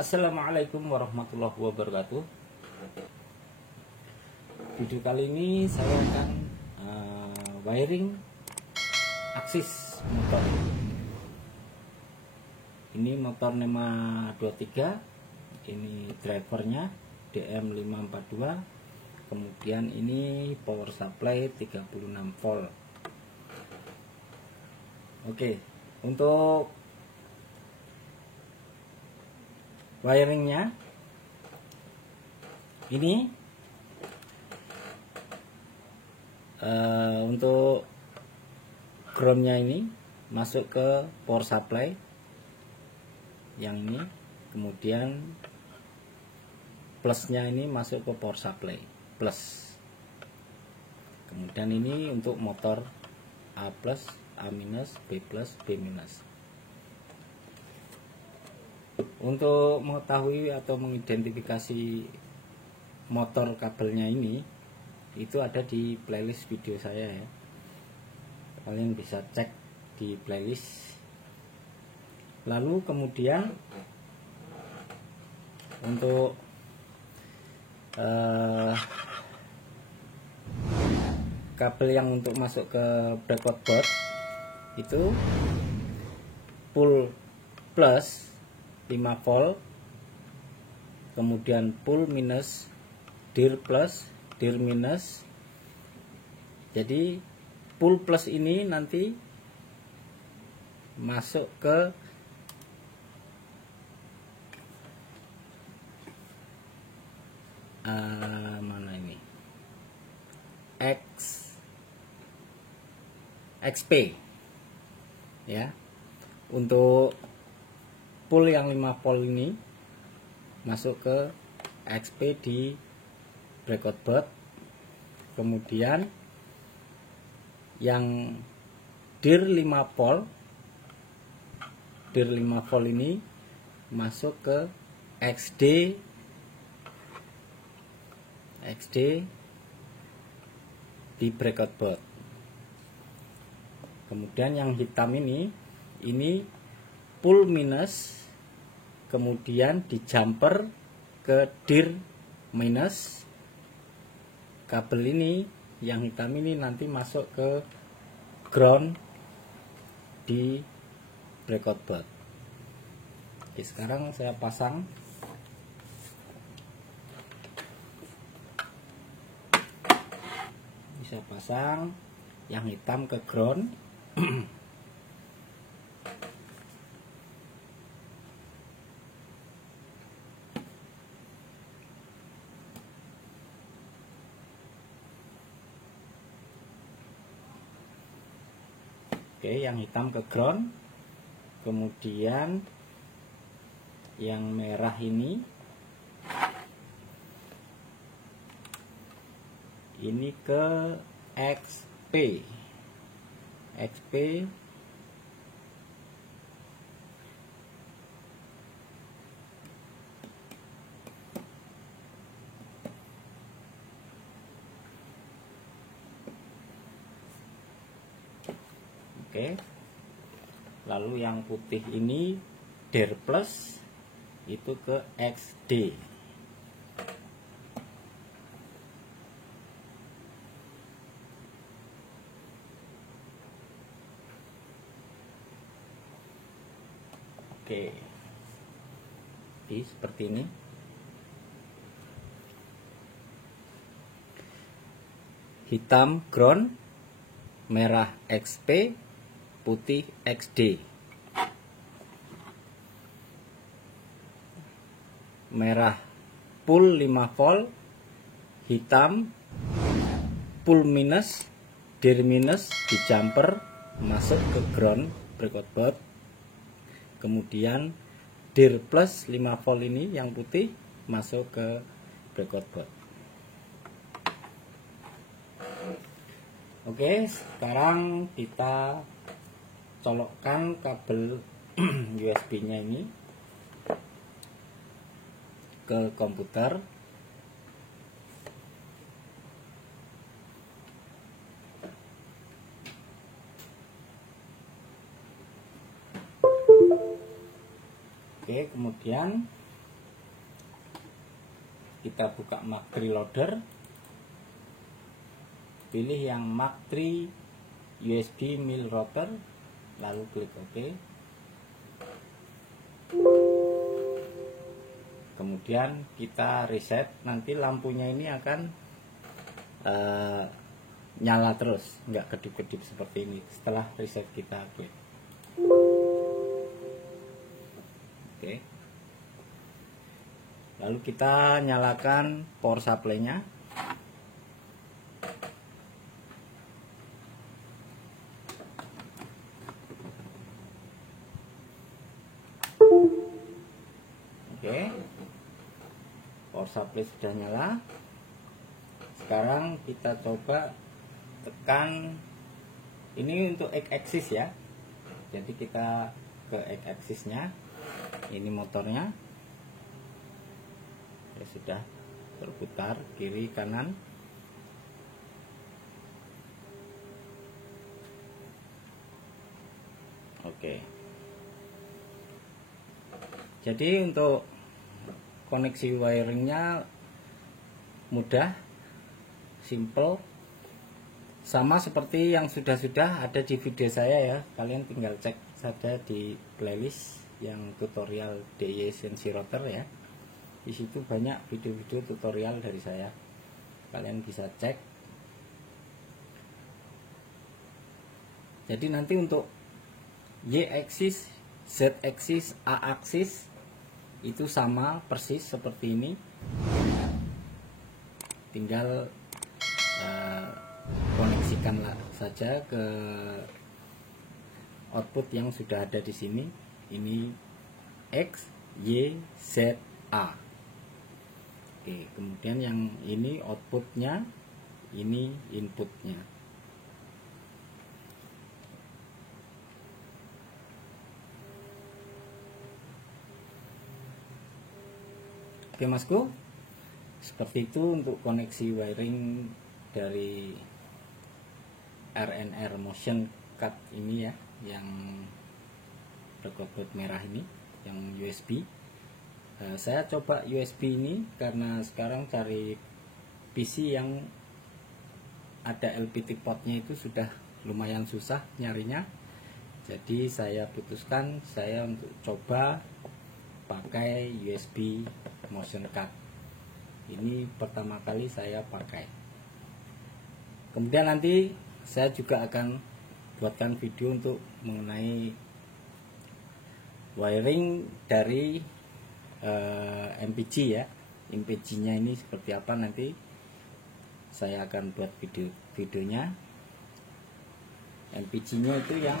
Assalamualaikum warahmatullahi wabarakatuh. Video kali ini saya akan wiring aksis motor. Ini motor NEMA 23, ini drivernya DM542. Kemudian ini power supply 36 volt. Oke, untuk wiringnya ini untuk groundnya ini masuk ke power supply yang ini, kemudian plusnya ini masuk ke power supply plus, kemudian ini untuk motor A plus, A minus, B plus, B minus. Untuk mengetahui atau mengidentifikasi motor kabelnya ini, itu ada di playlist video saya ya. Kalian bisa cek di playlist. Lalu kemudian untuk kabel yang untuk masuk ke breakout board itu pull plus 5 volt, kemudian pull minus, dir plus, dir minus. Jadi pull plus ini nanti masuk ke mana ini, XP ya. Untuk pull yang 5 volt ini masuk ke XP di breakout board. Kemudian yang dir 5 volt, dir 5 volt ini masuk ke XD di breakout board. Kemudian yang hitam ini pull minus, kemudian di jumper ke dir minus. Kabel ini yang hitam ini nanti masuk ke ground di breakout board. Oke, sekarang saya pasang. Bisa pasang yang hitam ke ground. Oke, yang hitam ke ground, kemudian yang merah ini ke XP. Oke. Lalu yang putih ini dir plus itu ke XD. Oke. Jadi seperti ini. Hitam ground, merah XP, putih XD. Merah pull 5 volt, hitam pull minus, dir minus di jumper masuk ke ground breakout board. Kemudian dir plus 5 volt ini yang putih masuk ke breakout board. Oke, sekarang kita colokkan kabel USB-nya ini ke komputer. Oke, kemudian kita buka Mark III loader, pilih yang Mark III USB mill router, lalu klik OK. Kemudian kita reset, nanti lampunya ini akan nyala terus, nggak kedip-kedip seperti ini setelah reset kita klik. Oke. Lalu kita nyalakan power supply-nya. Oke. Power supply sudah nyala. Sekarang kita coba tekan ini untuk X axis ya. Jadi kita ke X axisnya. Ini motornya. Ya, sudah berputar kiri kanan. Oke. Jadi untuk koneksi wiringnya mudah, simple, sama seperti yang sudah ada di video saya ya. Kalian tinggal cek saja di playlist yang tutorial DIY CNC router ya. Di situ banyak video-video tutorial dari saya. Kalian bisa cek. Jadi nanti untuk Y axis, Z axis, A axis itu sama persis seperti ini. Tinggal koneksikanlah saja ke output yang sudah ada di sini. Ini X, Y, Z, A. Oke, kemudian yang ini outputnya, ini inputnya. Oke Masku, seperti itu untuk koneksi wiring dari RNR Motion Cut ini ya, yang breadboard merah ini, yang USB. Saya coba USB ini karena sekarang cari PC yang ada LPT portnya itu sudah lumayan susah nyarinya. Jadi saya putuskan saya untuk coba pakai USB Motion Cut. Ini pertama kali saya pakai. Kemudian nanti saya juga akan buatkan video untuk mengenai wiring dari MPG ya. MPG nya ini seperti apa, nanti saya akan buat videonya. MPG nya itu yang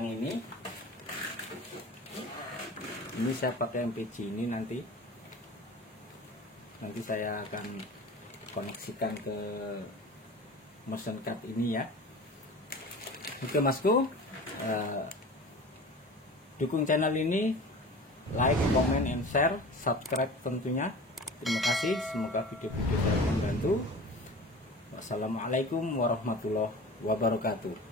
ini saya pakai MPG ini, nanti saya akan koneksikan ke Motion Cut ini ya. Oke Masku, dukung channel ini, like, comment, and share, subscribe tentunya. Terima kasih, semoga video-video saya membantu. Wassalamualaikum warahmatullahi wabarakatuh.